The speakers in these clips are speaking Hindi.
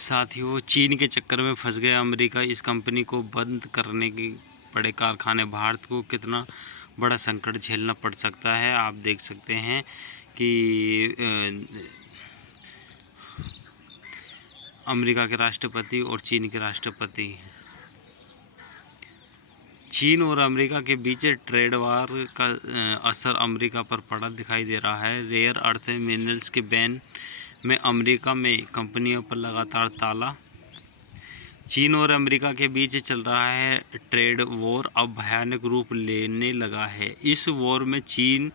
साथियों, चीन के चक्कर में फंस गया अमेरिका। इस कंपनी को बंद करने के बड़े कारखाने भारत को कितना बड़ा संकट झेलना पड़ सकता है। आप देख सकते हैं कि अमेरिका के राष्ट्रपति और चीन के राष्ट्रपति, चीन और अमेरिका के बीच ट्रेड वार का असर अमेरिका पर पड़ा दिखाई दे रहा है। रेयर अर्थ मिनरल्स के बैन में अमेरिका में कंपनियों पर लगातार ताला। चीन और अमेरिका के बीच चल रहा है ट्रेड वॉर अब भयानक रूप लेने लगा है। इस वॉर में चीन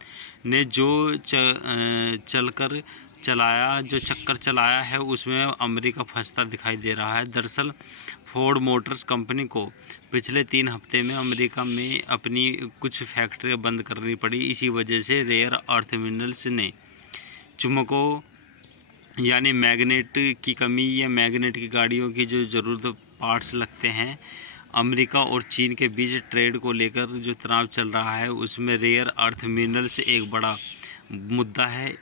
ने जो चक्कर चलाया है उसमें अमेरिका फंसता दिखाई दे रहा है। दरअसल फोर्ड मोटर्स कंपनी को पिछले 3 हफ्ते में अमेरिका में अपनी कुछ फैक्ट्रियां बंद करनी पड़ी। इसी वजह से रेयर अर्थ मिनरल्स ने चुंबकों यानी मैग्नेट की कमी या मैग्नेट की गाड़ियों की जो ज़रूरत पार्ट्स लगते हैं। अमेरिका और चीन के बीच ट्रेड को लेकर जो तनाव चल रहा है उसमें रेयर अर्थ मिनरल्स एक बड़ा मुद्दा है।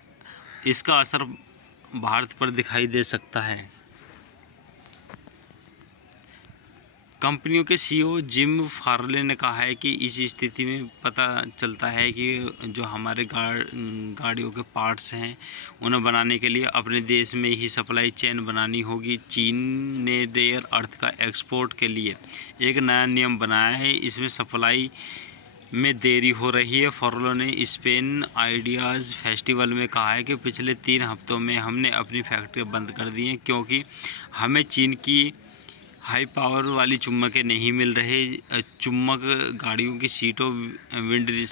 इसका असर भारत पर दिखाई दे सकता है। कंपनियों के सीईओ जिम फार्ले ने कहा है कि इस स्थिति में पता चलता है कि जो हमारे गाड़ियों के पार्ट्स हैं उन्हें बनाने के लिए अपने देश में ही सप्लाई चेन बनानी होगी। चीन ने रेयर अर्थ का एक्सपोर्ट के लिए एक नया नियम बनाया है। इसमें सप्लाई में देरी हो रही है। फार्ले ने स्पेन आइडियाज़ फेस्टिवल में कहा है कि पिछले 3 हफ्तों में हमने अपनी फैक्ट्री बंद कर दी है क्योंकि हमें चीन की हाई पावर वाली चुम्बकें नहीं मिल रहे। चुम्बक गाड़ियों की सीटों, विंड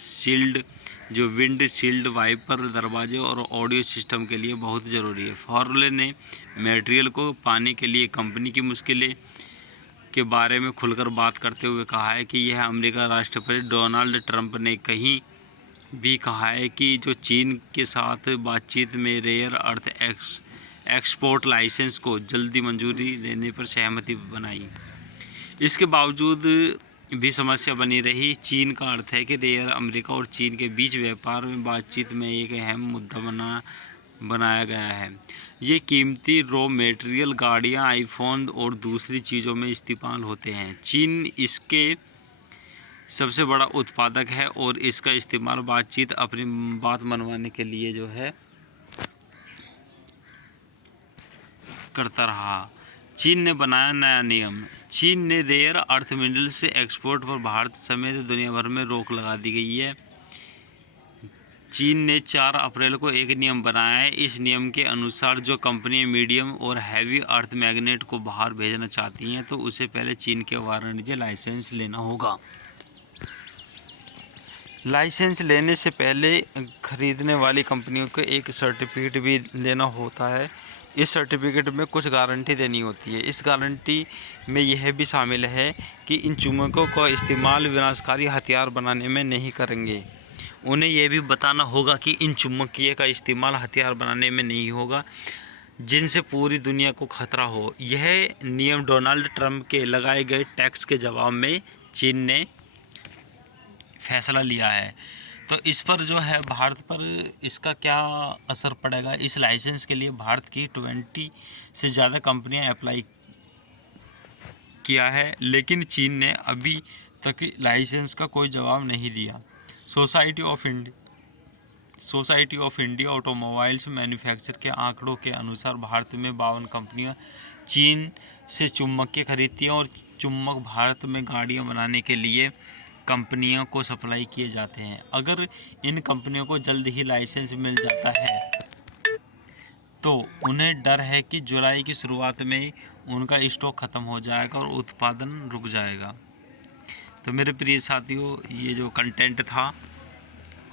शील्ड, वाइपर, दरवाजे और ऑडियो सिस्टम के लिए बहुत ज़रूरी है। फार्ले ने मटेरियल को पाने के लिए कंपनी की मुश्किलें के बारे में खुलकर बात करते हुए कहा है कि यह अमेरिका राष्ट्रपति डोनाल्ड ट्रंप ने कहीं भी कहा है कि जो चीन के साथ बातचीत में रेयर अर्थ एक्सपोर्ट लाइसेंस को जल्दी मंजूरी देने पर सहमति बनाई। इसके बावजूद भी समस्या बनी रही। चीन का अर्थ है कि रेयर अमेरिका और चीन के बीच व्यापार में बातचीत में एक अहम मुद्दा बनाया गया है। ये कीमती रॉ मटेरियल गाड़ियाँ, आईफोन और दूसरी चीज़ों में इस्तेमाल होते हैं। चीन इसके सबसे बड़ा उत्पादक है और इसका इस्तेमाल बातचीत अपनी बात मनवाने के लिए जो है करता रहा। चीन ने बनाया नया नियम। चीन ने रेयर अर्थ मिनरल्स से एक्सपोर्ट पर भारत समेत दुनिया भर में रोक लगा दी गई है। चीन ने 4 अप्रैल को एक नियम बनाया है। इस नियम के अनुसार जो कंपनी मीडियम और हैवी अर्थ मैग्नेट को बाहर भेजना चाहती हैं तो उसे पहले चीन के वाणिज्य लाइसेंस लेना होगा। लाइसेंस लेने से पहले खरीदने वाली कंपनियों को एक सर्टिफिकेट भी लेना होता है। इस सर्टिफिकेट में कुछ गारंटी देनी होती है। इस गारंटी में यह भी शामिल है कि इन चुम्बकों का इस्तेमाल विनाशकारी हथियार बनाने में नहीं करेंगे। उन्हें यह भी बताना होगा कि इन चुम्बकीय का इस्तेमाल हथियार बनाने में नहीं होगा जिनसे पूरी दुनिया को खतरा हो। यह नियम डोनाल्ड ट्रंप के लगाए गए टैक्स के जवाब में चीन ने फैसला लिया है। तो इस पर जो है भारत पर इसका क्या असर पड़ेगा। इस लाइसेंस के लिए भारत की 20 से ज़्यादा कंपनियां अप्लाई किया है लेकिन चीन ने अभी तक लाइसेंस का कोई जवाब नहीं दिया। Society of India automobiles manufacture के आंकड़ों के अनुसार भारत में 52 कंपनियां चीन से चुम्बकें खरीदती हैं और चुम्बक भारत में गाड़ियां बनाने के लिए कंपनियों को सप्लाई किए जाते हैं। अगर इन कंपनियों को जल्द ही लाइसेंस मिल जाता है तो उन्हें डर है कि जुलाई की शुरुआत में उनका स्टॉक ख़त्म हो जाएगा और उत्पादन रुक जाएगा। तो मेरे प्रिय साथियों, ये जो कंटेंट था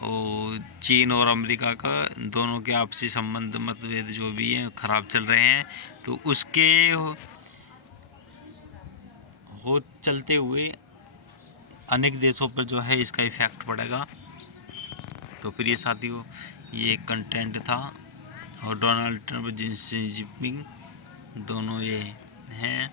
और चीन और अमेरिका का दोनों के आपसी संबंध मतभेद जो भी हैं ख़राब चल रहे हैं तो उसके चलते हुए अनेक देशों पर जो है इसका इफ़ेक्ट पड़ेगा। तो प्रिय साथियों, ये कंटेंट था और डोनाल्ड ट्रंप, जिनपिंग दोनों ये हैं।